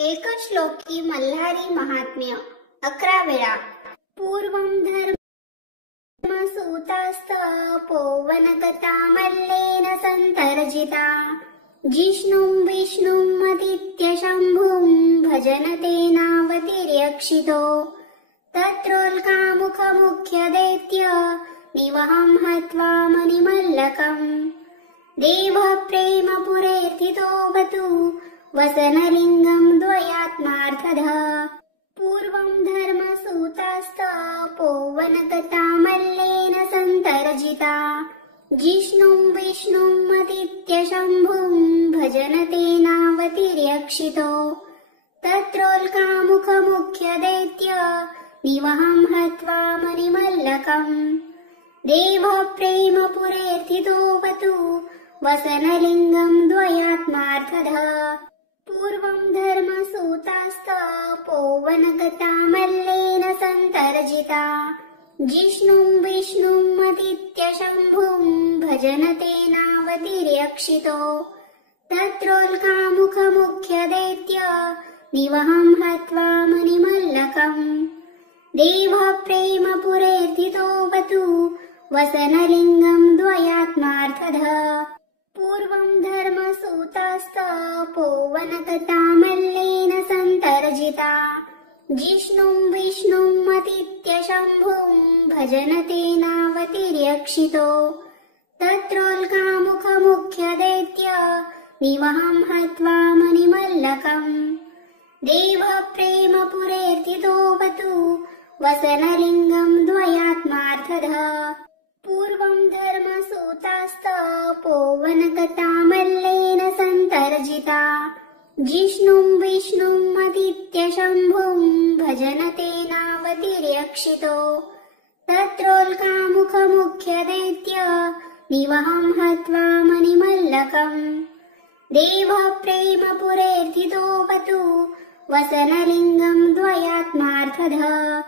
एक श्लोकी मल्हारी महात्म्य 11 वेळा। पूर्वं धर्मसूतास्तपोवनकथा मल्लेन सन्तर्जिता। जिष्णुं विष्णुमतीत्य शम्भुं भजन तेनावतिर्यक्षितो। तत्रोल्कामुखमुख्यदैत्य निवहं हत्वा मणिमल्लकम्। देवप्रेमपुरेर्थितो वतु वसनलिङ्गं द्वयात्मार्थः। पूर्वं धर्मसूतास्तपोवनकथा मल्लेन सन्तर्जिता। जिष्णुं विष्णुमतीत्य शम्भुं भजन तेनावतिर्यक्षितो। तत्रोल्कामुखमुख्यदैत्य निवहं हत्वा मणिमल्लकम्। देवप्रेमपुरेर्थितो वतु वसनलिङ्गं द्वयात्मार्थः। पूर्वं धर्मसूतास्तपोवनकथा मल्लेन सन्तर्जिता। जिष्णुं विष्णुमतीत्य शम्भुं भजन तेनावतिर्यक्षितो। तत्रोल्कामुखमुख्यदैत्य निवहं हत्वा मणिमल्लकम्। देवप्रेमपुरेर्थितो वतु वसनलिङ्गं द्वयात्मार्थः। पूर्वं धर्मसूतास्तपोवनकथा मल्लेन सन्तर्जिता। जिष्णुं विष्णुमतीत्य शम्भुं भजन तेनावतिर्यक्षितो। तत्रोल्कामुखमुख्यदैत्य निवहं हत्वा मणिमल्लकम्। देवप्रेमपुरेर्थितो वतु वसनलिङ्गं द्वयात्मार्थः। पूर्वं धर्मसूतास्तपोवनकथा मल्लेन सन्तर्जिता। जिष्णुं विष्णुमतीत्य शम्भुं भजन तेनावतिर्यक्षितो। तत्रोल्कामुखमुख्यदैत्य निवहं हत्वा मणिमल्लकम्। देवप्रेमपुरेर्थितो वतु वसनलिङ्गं द्वयात्मार्थः।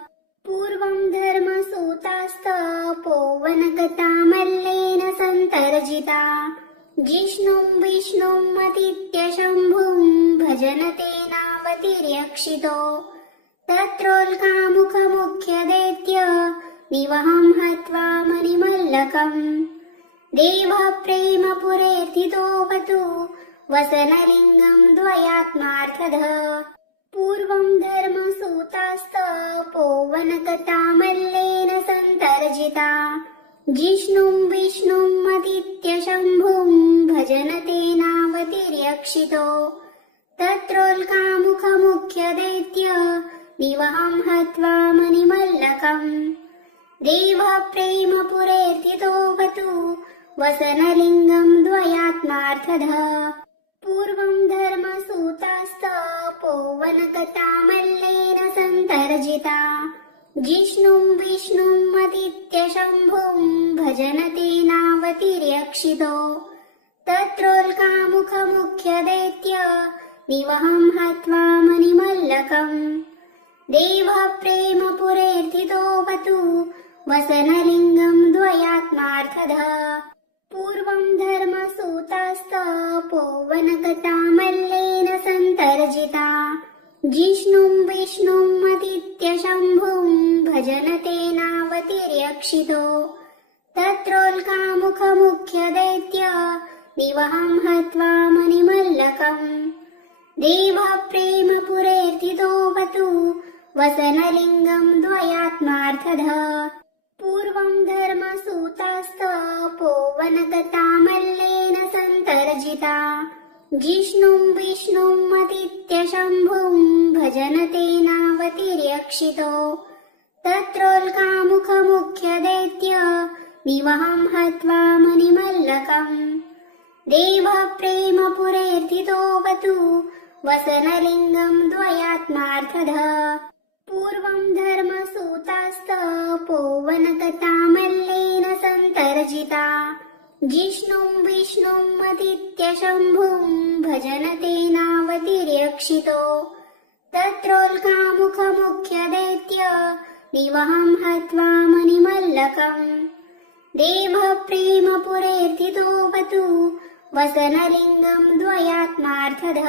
पूर्वं धर्मसूतास्तपोवनकथा मल्लेन सन्तर्जिता। जिष्णुं विष्णुमतीत्य शम्भुं भजन तेनावतिर्यक्षितो। तत्रोल्कामुखमुख्यदैत्य निवहं हत्वा मणिमल्लकम्। देवप्रेमपुरेर्थितो वतु वसनलिङ्गं द्वयात्मार्थः। पूर्वं धर्मसूतास्तपोवनकथा मल्लेन सन्तर्जिता। जिष्णुं विष्णुमतीत्य शम्भुं भजन तेनावतिर्यक्षितो। तत्रोल्कामुखमुख्यदैत्य निवहं हत्वा मणिमल्लकम्। देवप्रेमपुरेर्थितो वतु वसनलिङ्गं द्वयात्मार्थः। पूर्वं धर्मसूतास्तपोवनकथा मल्लेन सन्तर्जिता। जिष्णुं विष्णुमतीत्य शम्भुं भजन तेनावतिर्यक्षितो। तत्रोल्कामुखमुख्यदैत्य निवहं हत्वा मणिमल्लकम्। देवप्रेमपुरेर्थितो वतु वसनलिङ्गं द्वयात्मार्थः। पूर्वं धर्मसूतास्तपोवनकथा मल्लेन सन्तर्जिता। जिष्णुं विष्णुमतीत्य शम्भुं भजन तेनावतिर्यक्षितो। तत्रोल्कामुखमुख्यदैत्य निवहं हत्वा मणिमल्लकम्। देवप्रेमपुरेर्थितो वतु वसनलिङ्गं द्वयात्मार्थः। पूर्वं धर्मसूतास्तपोवनकथा मल्लेन सन्तर्जिता। जिष्णुं विष्णुमतीत्य शम्भुं भजन तेनावतिर्यक्षितो। तत्रोल्कामुखमुख्यदैत्य निवहं हत्वा मणिमल्लकम्। देवप्रेमपुरेर्थितो वतु वसनलिङ्गं द्वयात्मार्थः। पूर्वं धर्मसूतास्तपोवनकथा मल्लेन सन्तर्जिता। जिष्णुं विष्णुमतीत्य शम्भुं भजन तेनावतिर्यक्षितो। तत्रोल्कामुखमुख्यदैत्य निवहं हत्वा मणिमल्लकम्। देवप्रेमपुरेर्थितो वतु वसनलिङ्गं द्वयात्मार्थः।